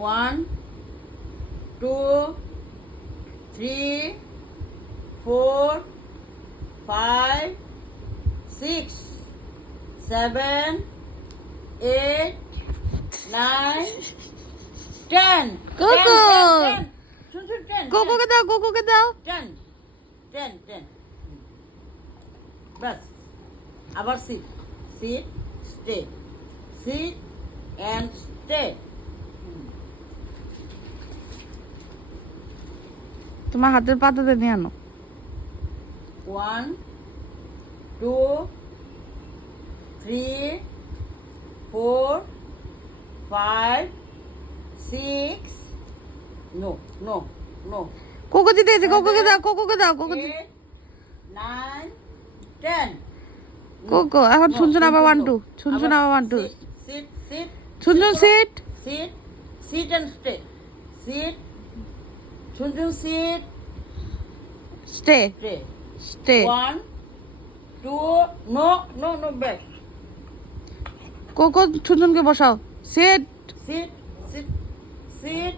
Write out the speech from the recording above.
1 2 3 4 5 6 7 8 9 10 Coco! 10 কোকোকে দাও, কোকোকে দাও। 10 বাস আবার sit stay sit and stay তোমার হাতের পাতাতে নিয়ে আনো। 1 2 3 4 5 6 no no no কোকো দিতে এসে, কোকোকে দাও, কোকোকে দাও, কোকো 8 9 10 কোকো এখন ছুনছুন আবার 1 2 ছুনছুন আবার 1 2 sit Chunchun sit sit and stay sit chunjun sit stay stay stay 1 2 no back Coco ছুনছুনকে বসাও। Sit sit